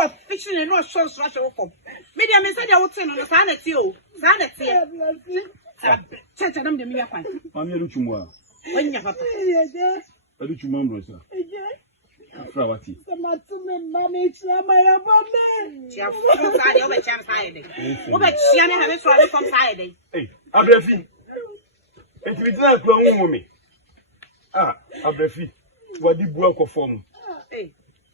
no fiction and no show slash of medium is I would say no sanity, sanity. Church and the mere fine. I'm here to more. When you have I do remember, sir. Frawati. The Matume manage my abode. She have full side over Champ Friday. Over Chiana have it from Friday. Hey, Abrefi. It will not go me. Ah, Abrefi. What did work of form?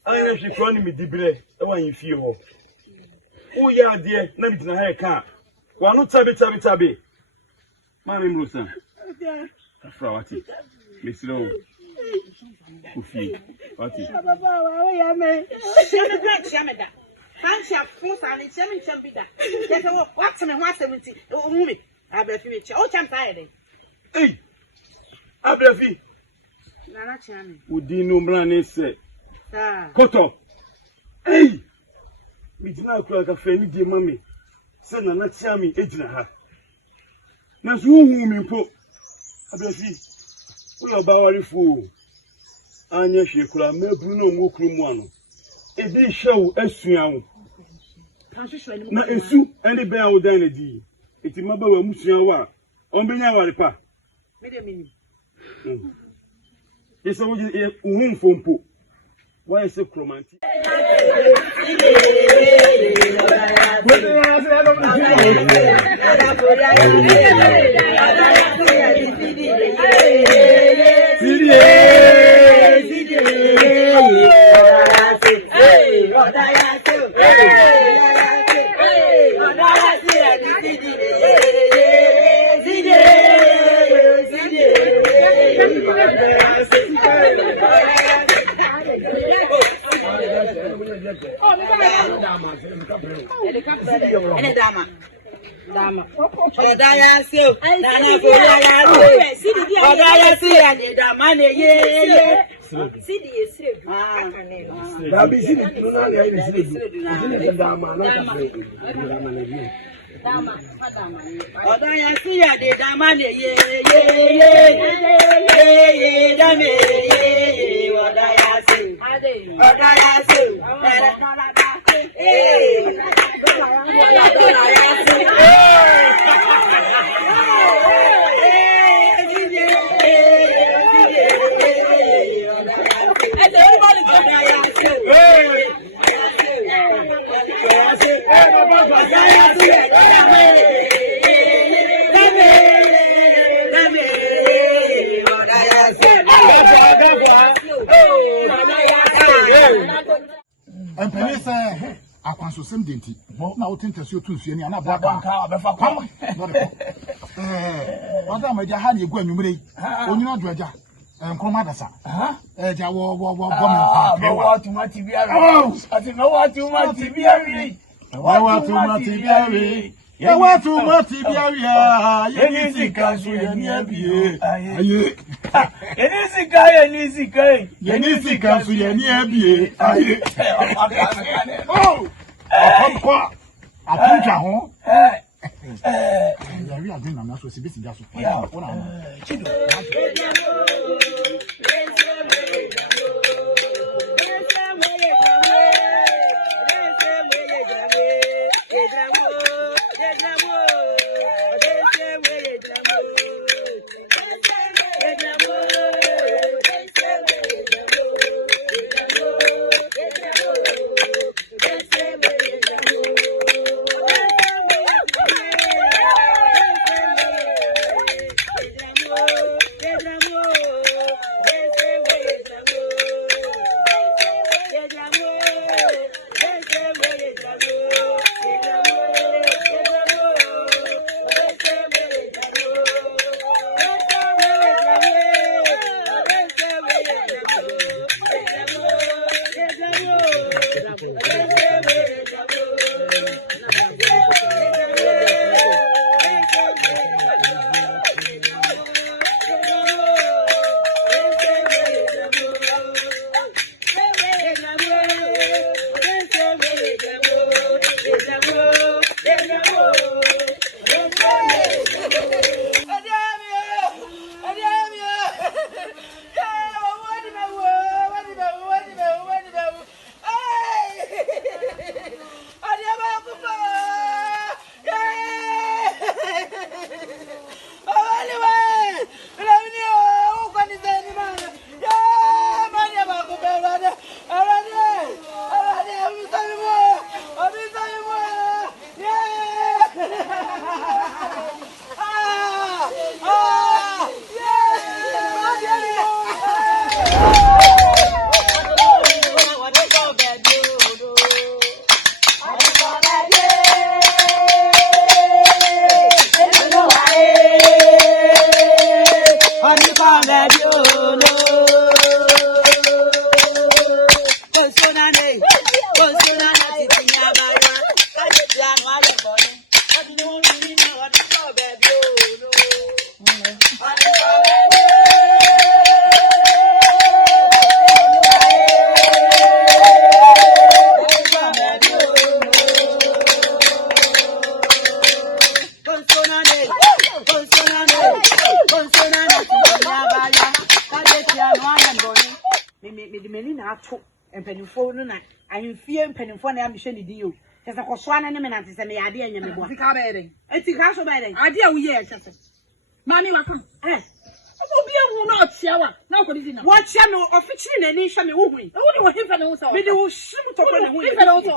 I am she calling me Dibre, the one you feel. Oh, yeah, dear, none in a hair car. One not tabby. My name was Frawati. Miss Lowe. Kufi. What is Shamada? Fancy a full and it's 7 Chambida. There's a Watson and 170. Oh, movie. Abrefi. Oh, Champ Friday. Hey, Abrefi. Nana Chami. Would you know Brane say? Sir. Koto. Hey, we did not crack a friend, dear mammy. Send Nana Chami, Edna. Now, who me put Abrefi. We are Bowery fool. Anya she could have made Bruno Mukrum. A big show as young. Na esu any bear would then a D. It's a mother of Musiawa. On Benyawaripa. Yes, I would a womb from Poo. Why is it chromatic? Dama. Odaya se. Nana Odaya se and Dama ye. Sidi is Baby, see the Dama. Odaya se and Dama ye. Odaya se. And Penny I can so same dinty. Now think as you two see any another car. What am I had you going? You may only not dredger and come out as a what too much to be I think no what too much to be what too much to be I want too much to be a easy country and easy guy and easy guy. Easy country and oh, I think I home. We are doing I'm supposed to be just to empenifo no na ahemfie mpenifo na amhwe ne din yo kese kosoa na ne me na tese me ade anya me bo Sika be den. eti ka so be den Ade a wo ye kese. Mami wa kan. Obi ehu na otia wa. Na ko di na. wo chia no ofichiri na ni hwe me wo hu Wo ni wo hefa na wo sa. me de wo shim to ko ne hu Hefa na wo sa.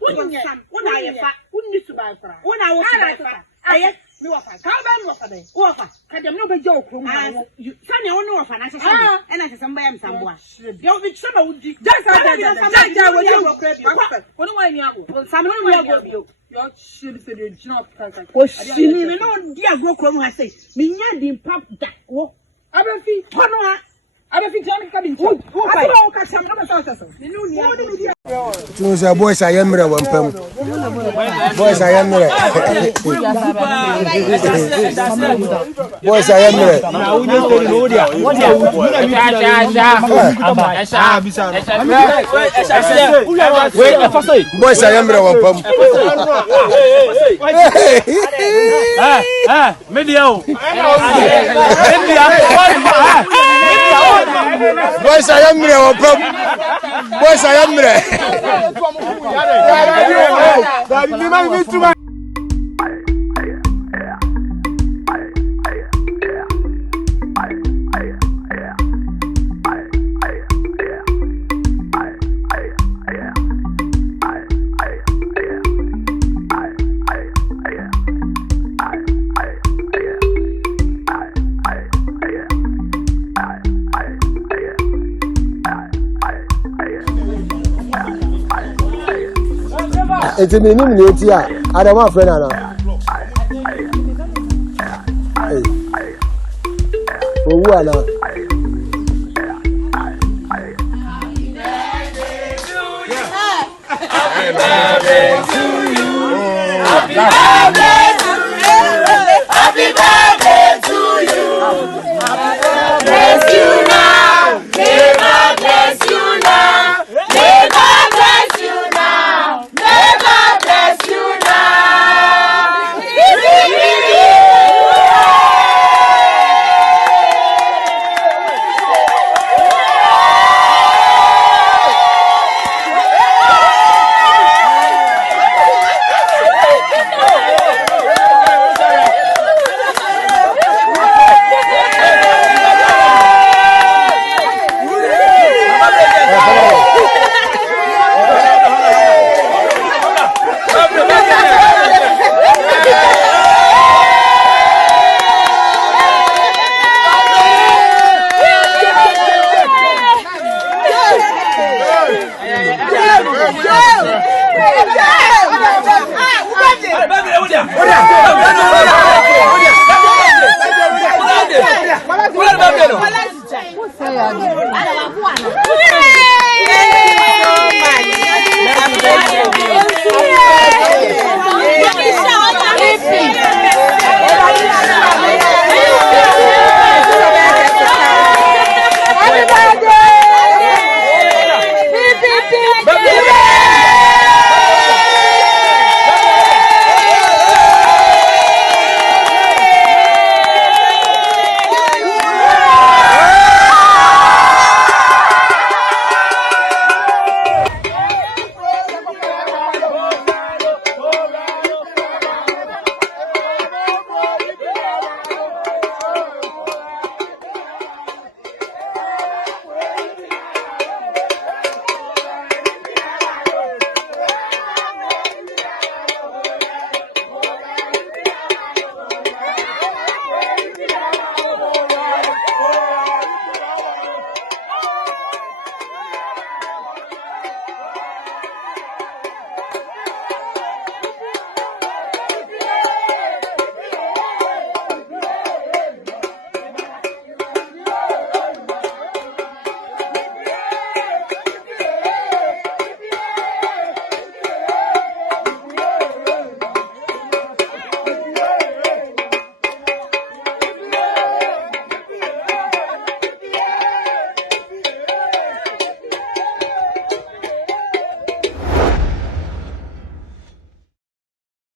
wo ni sam wo na ye fa Wo ni su ba kra. wo na wo fa aye Mi wa fa. Ka ba mi wa fa den. wo fa Ka dem no be je okro mu. sani wo no wo fa na hye e na hye mba msambo a ye wo bichi na wo di Just like that. Ja wo di wo kra bi. Wo ni wa ni ago. sam no wo go bi Yo shiri se de jina ka. o shini me no di agro krom ha sei me nya di pap da wo Abefi. kono a Abefi tan ka bi. ati wo ka cham no be so so me no ni Tunusa boys I am ready wampam. Boys I am ready. Boys I am ready. Boys I am ready wampam. Media. Boys I am ready wampam. Boys I am ready. It's a minimum here. I don't want friend now. Oh, happy birthday to you. Happy birthday.